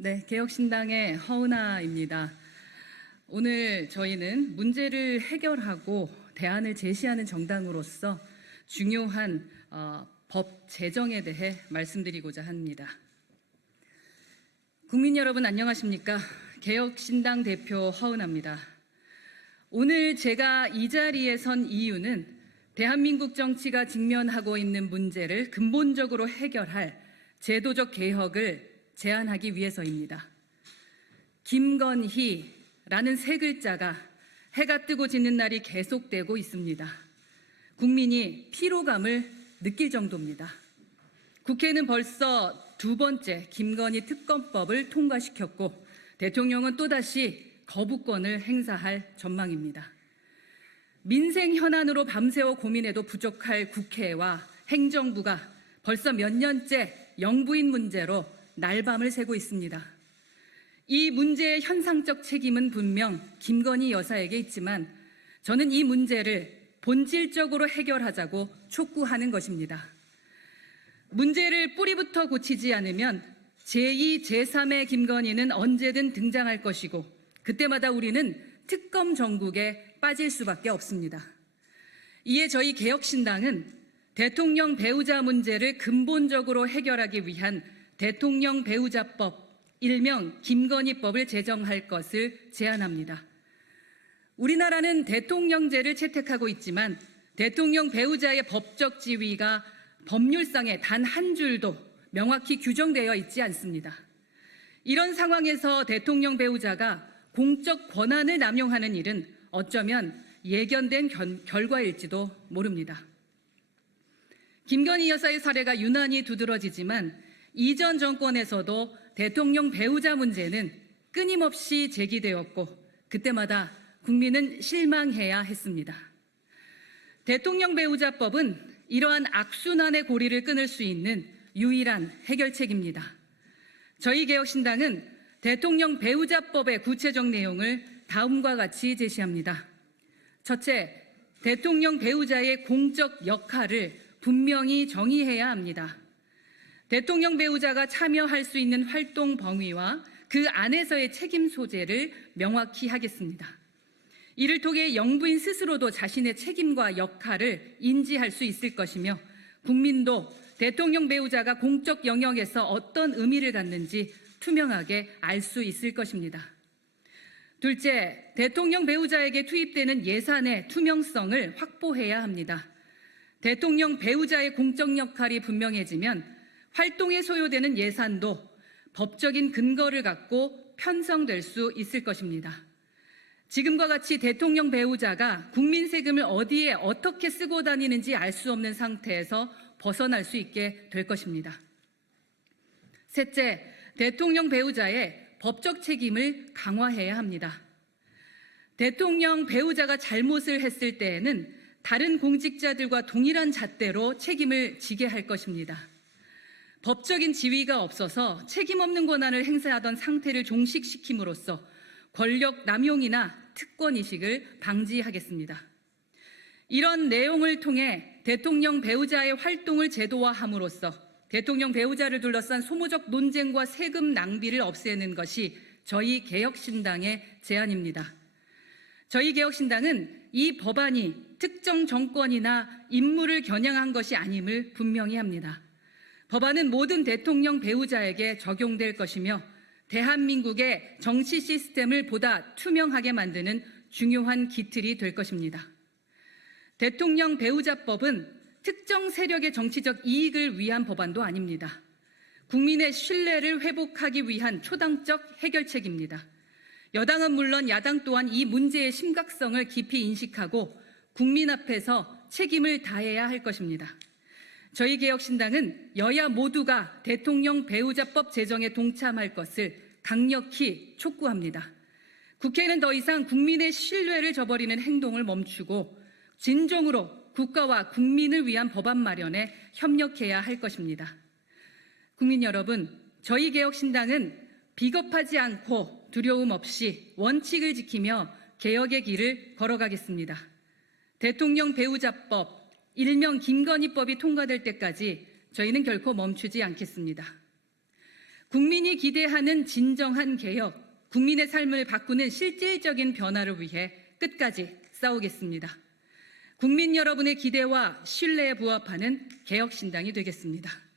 네, 개혁신당의 허은하입니다. 오늘 저희는 문제를 해결하고 대안을 제시하는 정당으로서 중요한 법 제정에 대해 말씀드리고자 합니다. 국민 여러분 안녕하십니까? 개혁신당 대표 허은하입니다. 오늘 제가 이 자리에 선 이유는 대한민국 정치가 직면하고 있는 문제를 근본적으로 해결할 제도적 개혁을 제안하기 위해서입니다. 김건희라는 세 글자가 해가 뜨고 지는 날이 계속되고 있습니다. 국민이 피로감을 느낄 정도입니다. 국회는 벌써 두 번째 김건희 특검법을 통과시켰고 대통령은 또다시 거부권을 행사할 전망입니다. 민생 현안으로 밤새워 고민해도 부족할 국회와 행정부가 벌써 몇 년째 영부인 문제로 날밤을 새고 있습니다. 이 문제의 현상적 책임은 분명 김건희 여사에게 있지만 저는 이 문제를 본질적으로 해결하자고 촉구하는 것입니다. 문제를 뿌리부터 고치지 않으면 제2, 제3의 김건희는 언제든 등장할 것이고 그때마다 우리는 특검 정국에 빠질 수밖에 없습니다. 이에 저희 개혁신당은 대통령 배우자 문제를 근본적으로 해결하기 위한 대통령 배우자법, 일명 김건희법을 제정할 것을 제안합니다. 우리나라는 대통령제를 채택하고 있지만 대통령 배우자의 법적 지위가 법률상에 단 한 줄도 명확히 규정되어 있지 않습니다. 이런 상황에서 대통령 배우자가 공적 권한을 남용하는 일은 어쩌면 예견된 결과일지도 모릅니다. 김건희 여사의 사례가 유난히 두드러지지만 이전 정권에서도 대통령 배우자 문제는 끊임없이 제기되었고 그때마다 국민은 실망해야 했습니다. 대통령 배우자법은 이러한 악순환의 고리를 끊을 수 있는 유일한 해결책입니다. 저희 개혁신당은 대통령 배우자법의 구체적 내용을 다음과 같이 제시합니다. 첫째, 대통령 배우자의 공적 역할을 분명히 정의해야 합니다. 대통령 배우자가 참여할 수 있는 활동 범위와 그 안에서의 책임 소재를 명확히 하겠습니다. 이를 통해 영부인 스스로도 자신의 책임과 역할을 인지할 수 있을 것이며 국민도 대통령 배우자가 공적 영역에서 어떤 의미를 갖는지 투명하게 알 수 있을 것입니다. 둘째, 대통령 배우자에게 투입되는 예산의 투명성을 확보해야 합니다. 대통령 배우자의 공적 역할이 분명해지면 활동에 소요되는 예산도 법적인 근거를 갖고 편성될 수 있을 것입니다. 지금과 같이 대통령 배우자가 국민 세금을 어디에 어떻게 쓰고 다니는지 알 수 없는 상태에서 벗어날 수 있게 될 것입니다. 셋째, 대통령 배우자의 법적 책임을 강화해야 합니다. 대통령 배우자가 잘못을 했을 때에는 다른 공직자들과 동일한 잣대로 책임을 지게 할 것입니다. 법적인 지위가 없어서 책임 없는 권한을 행사하던 상태를 종식시킴으로써 권력 남용이나 특권의식을 방지하겠습니다. 이런 내용을 통해 대통령 배우자의 활동을 제도화함으로써 대통령 배우자를 둘러싼 소모적 논쟁과 세금 낭비를 없애는 것이 저희 개혁신당의 제안입니다. 저희 개혁신당은 이 법안이 특정 정권이나 인물을 겨냥한 것이 아님을 분명히 합니다. 법안은 모든 대통령 배우자에게 적용될 것이며 대한민국의 정치 시스템을 보다 투명하게 만드는 중요한 기틀이 될 것입니다. 대통령 배우자법은 특정 세력의 정치적 이익을 위한 법안도 아닙니다. 국민의 신뢰를 회복하기 위한 초당적 해결책입니다. 여당은 물론 야당 또한 이 문제의 심각성을 깊이 인식하고 국민 앞에서 책임을 다해야 할 것입니다. 저희 개혁신당은 여야 모두가 대통령 배우자법 제정에 동참할 것을 강력히 촉구합니다. 국회는 더 이상 국민의 신뢰를 저버리는 행동을 멈추고 진정으로 국가와 국민을 위한 법안 마련에 협력해야 할 것입니다. 국민 여러분, 저희 개혁신당은 비겁하지 않고 두려움 없이 원칙을 지키며 개혁의 길을 걸어가겠습니다. 대통령 배우자법, 일명 김건희법이 통과될 때까지 저희는 결코 멈추지 않겠습니다. 국민이 기대하는 진정한 개혁, 국민의 삶을 바꾸는 실질적인 변화를 위해 끝까지 싸우겠습니다. 국민 여러분의 기대와 신뢰에 부합하는 개혁신당이 되겠습니다.